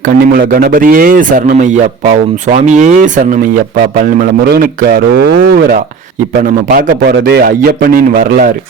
கன்னிமுல கணபதியே சரணமையப்பா ஓம் சுவாமியே சரணமையப்பா பழனிமலை முருகனுக்கு அரோவரா இப்ப நம்ம பார்க்க போறது ஐயப்பனின் வரலாறு.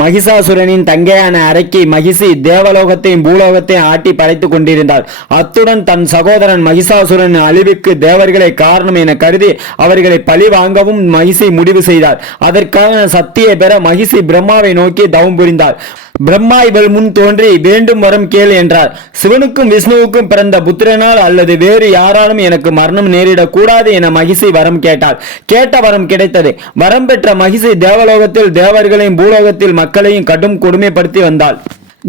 மகிஷாசுரனின் தங்கையான அரக்கி மகிஷி தேவலோகத்தையும் பூலோகத்தையும் ஆட்டி படைத்துக் கொண்டிருந்தாள். அத்துடன் தன் சகோதரன் மகிஷாசுரன் அழிவுக்கு தேவர்களை காரணம் என கருதி அவர்களை பழி வாங்கவும் மகிஷி முடிவு செய்தார் அதற்காக சக்தியை பெற மகிஷி பிரம்மாவை நோக்கி தவம் புரிந்தார் பிரம்மா இவள் முன் தோன்றி வேண்டும் வரம் கேள் என்றார். சிவனுக்கும் விஷ்ணுவுக்கும் பிறந்த புத்திரனால் அல்லது வேறு யாராலும் எனக்கு மரணம் நேரிடக் கூடாது என மகிஷை வரம் கேட்டாள். கேட்ட வரம் கிடைத்தது. வரம் பெற்ற மகிஷை தேவலோகத்தில் தேவர்களையும் பூலோகத்தில் மக்களையும் கடும் கொடுமைப்படுத்தி வந்தாள்.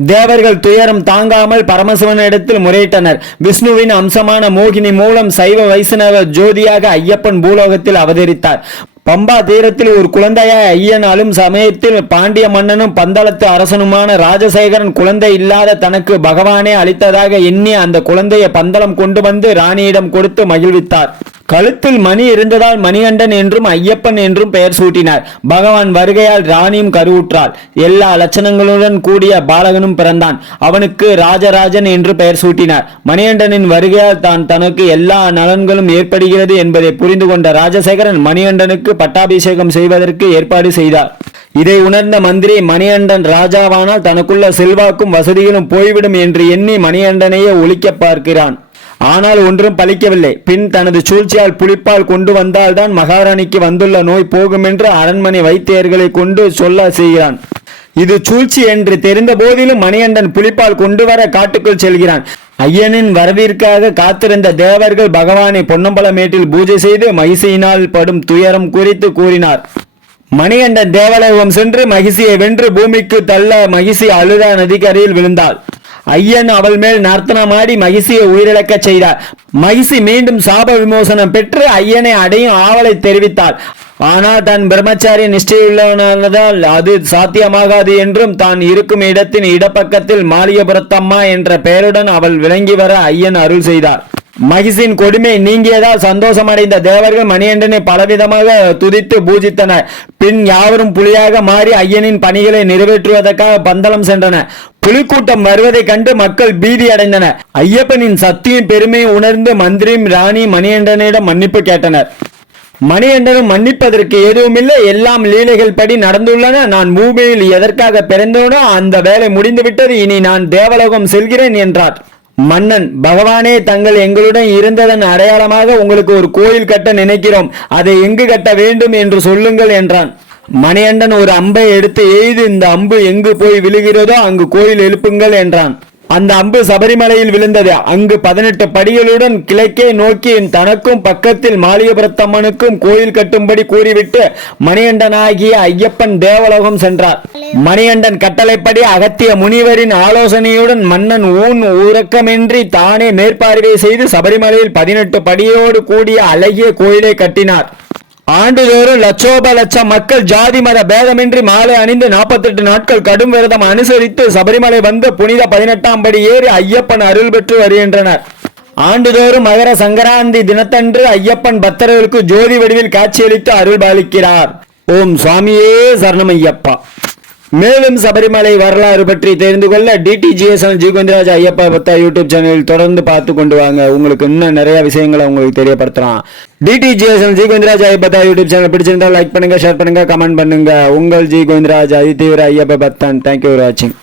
தேவர்கள் துயரம் தாங்காமல் பரமசிவனிடத்தில் முறையிட்டனர். விஷ்ணுவின் அம்சமான மோகினி மூலம் சைவ வைஷ்ணவ ஜோதியாக ஐயப்பன் பூலோகத்தில் அவதரித்தார். பம்பா தீரத்தில் ஒரு குழந்தையாய் ஐயனாலும் சமயத்தில் பாண்டிய மன்னனும் பந்தளத்து அரசனுமான ராஜசேகரன் குழந்தை இல்லாத தனக்கு பகவானே அளித்ததாக எண்ணி அந்த குழந்தையை பந்தளம் கொண்டு வந்து ராணியிடம் கொடுத்து மகிழ்வித்தார். கழுத்தில் மணி இருந்ததால் மணிகண்டன் என்றும் ஐயப்பன் என்றும் பெயர் சூட்டினார். பகவான் வருகையால் ராணியும் கருவுற்றாள். எல்லா லட்சணங்களுடன் கூடிய பாலகனும் பிறந்தான். அவனுக்கு ராஜராஜன் என்று பெயர் சூட்டினார். மணிகண்டனின் வருகையால் தான் தனக்கு எல்லா நலன்களும் ஏற்படுகிறது என்பதை புரிந்து கொண்ட ராஜசேகரன் மணிகண்டனுக்கு பட்டாபிஷேகம் செய்வதற்கு ஏற்பாடு செய்தார். இதை உணர்ந்த மந்திரி மணிகண்டன் ராஜாவானால் தனக்குள்ள செல்வாக்கும் வசதிகளும் போய்விடும் என்று எண்ணி மணிகண்டனையே ஒழிக்க பார்க்கிறான். ஆனால் ஒன்றும் பலிக்கவில்லை. பின் தனது சூழ்ச்சியால் புளிப்பால் கொண்டு வந்தால்தான் மகாராணிக்கு வந்துள்ள நோய் போகும் என்று அரண்மனை வைத்தியர்களை கொண்டு சொல்ல செய்கிறான். இது சூழ்ச்சி என்று தெரிந்த போதிலும் மணிகண்டன் புலிப்பால் கொண்டு வர காட்டுக்குள் செல்கிறான். ஐயனின் வரவிற்காக காத்திருந்த தேவர்கள் பகவானை பொன்னம்பலமேட்டில் பூஜை செய்து மகிசையினால் படும் துயரம் குறித்து கூறினார். மணிகண்டன் தேவலோகம் சென்று மகிழ்ச்சியை வென்று பூமிக்கு தள்ள மகிழ்ச்சி அழுதா நதிக்கரையில் விழுந்தாள். ஐயன் அவள் மேல் நர்த்தனமாடி மகிழ்ச்சியை உயிரிழக்கச் செய்தார். மகிழ்ச்சி மீண்டும் சாப விமோசனம் பெற்று ஐயனை அடையும் ஆவலை தெரிவித்தாள். ஆனால் தன் பிரம்மச்சாரிய நிஷ்டையுள்ளவனானதால் அது சாத்தியமாகாது என்றும் தான் இருக்கும் இடத்தின் இடப்பக்கத்தில் மாளிகபுரத்தம்மா என்ற பெயருடன் அவள் விளங்கி வர ஐயன் அருள் செய்தார். மகிஷின் கொடுமை நீங்கியதால் சந்தோஷமடைந்த தேவர்கள் மணியண்டனை பலவிதமாக துதித்து பூஜித்தனர். பின் யாவரும் புலியாக மாறி ஐயனின் பணிகளை நிறைவேற்றுவதற்காக பந்தளம் சென்றனர். புலிக்கூட்டம் வருவதைக் கண்டு மக்கள் பீதி அடைந்தனர். ஐயப்பனின் சக்தியின் பெருமையை உணர்ந்து மந்திரியும் ராணி மணியண்டனிடம் மன்னிப்பு கேட்டனர். மணியண்டனும் மன்னிப்பதற்கு எதுவுமில்லை. எல்லாம் லீலைகள் படி நடந்துள்ளன. நான் பூமியில் எதற்காக பிறந்தோனோ அந்த வேலை முடிந்துவிட்டது. இனி நான் தேவலோகம் செல்கிறேன் என்றார். மன்னன் பகவானே தங்கள் எங்களுடன் இருந்ததன் அடையாளமாக உங்களுக்கு ஒரு கோயில் கட்ட நினைக்கிறோம். அதை எங்கு கட்ட வேண்டும் என்று சொல்லுங்கள் என்றான். மணியண்டன் ஒரு அம்பை எடுத்து எய்து இந்த அம்பு எங்கு போய் விழுகிறதோ அங்கு கோயில் எழுப்புங்கள் என்றான். அந்த அம்பு சபரிமலையில் விழுந்தது. அங்கு பதினெட்டு படிகளுடன் கிழக்கே நோக்கி தனக்கும் பக்கத்தில் மாளிகபுரத்தம்மனுக்கும் கோயில் கட்டும்படி கூறிவிட்டு மணிகண்டனாகிய ஐயப்பன் தேவலோகம் சென்றார். மணிகண்டன் கட்டளைப்படி அகத்திய முனிவரின் ஆலோசனையுடன் மன்னன் ஊன் உறக்கமின்றி தானே மேற்பார்வை செய்து சபரிமலையில் பதினெட்டு படியோடு கூடிய அழகிய கோயிலை கட்டினார். ஆண்டுதோறும் லட்சோப லட்சம் மக்கள் ஜாதி மத பேதமின்றி மாலை அணிந்து நாற்பத்தெட்டு நாட்கள் கடும் விரதம் அனுசரித்து சபரிமலை வந்து புனித பதினெட்டாம் படி ஏறி ஐயப்பன் அருள் பெற்று வருகின்றனர். ஆண்டுதோறும் மகர சங்கராந்தி தினத்தன்று ஐயப்பன் பக்தர்களுக்கு ஜோதி வடிவில் காட்சியளித்து அருள் பாலிக்கிறார் ஓம் சுவாமியே சரணம் ஐயப்பா மேலும் சபரிமலை வரலாறு பற்றி தெரிந்து கொள்ள டிடிஜிஎஸ்எல் ஜிகுந்திராஜ் ஐயப்பா பத்தா யூடியூப் சேனலில் தொடர்ந்து பார்த்து கொண்டு வாங்க. உங்களுக்கு இன்னும் நிறைய விஷயங்களை உங்களுக்கு தெரியப்படுத்தலாம். டிடிஜிஎஸ்எல் ஜிகுந்திராஜ் ஐயப்பா யூடியூப் சேனல் பிடிச்சிருந்தா லைக் பண்ணுங்க ஷேர் பண்ணுங்க கமெண்ட் பண்ணுங்க. உங்கள் ஜி கோவிந்தராஜ் அதிதீவிர ஐயப்பா பத்தான். தேங்க்யூ ஃபார் வாட்சிங்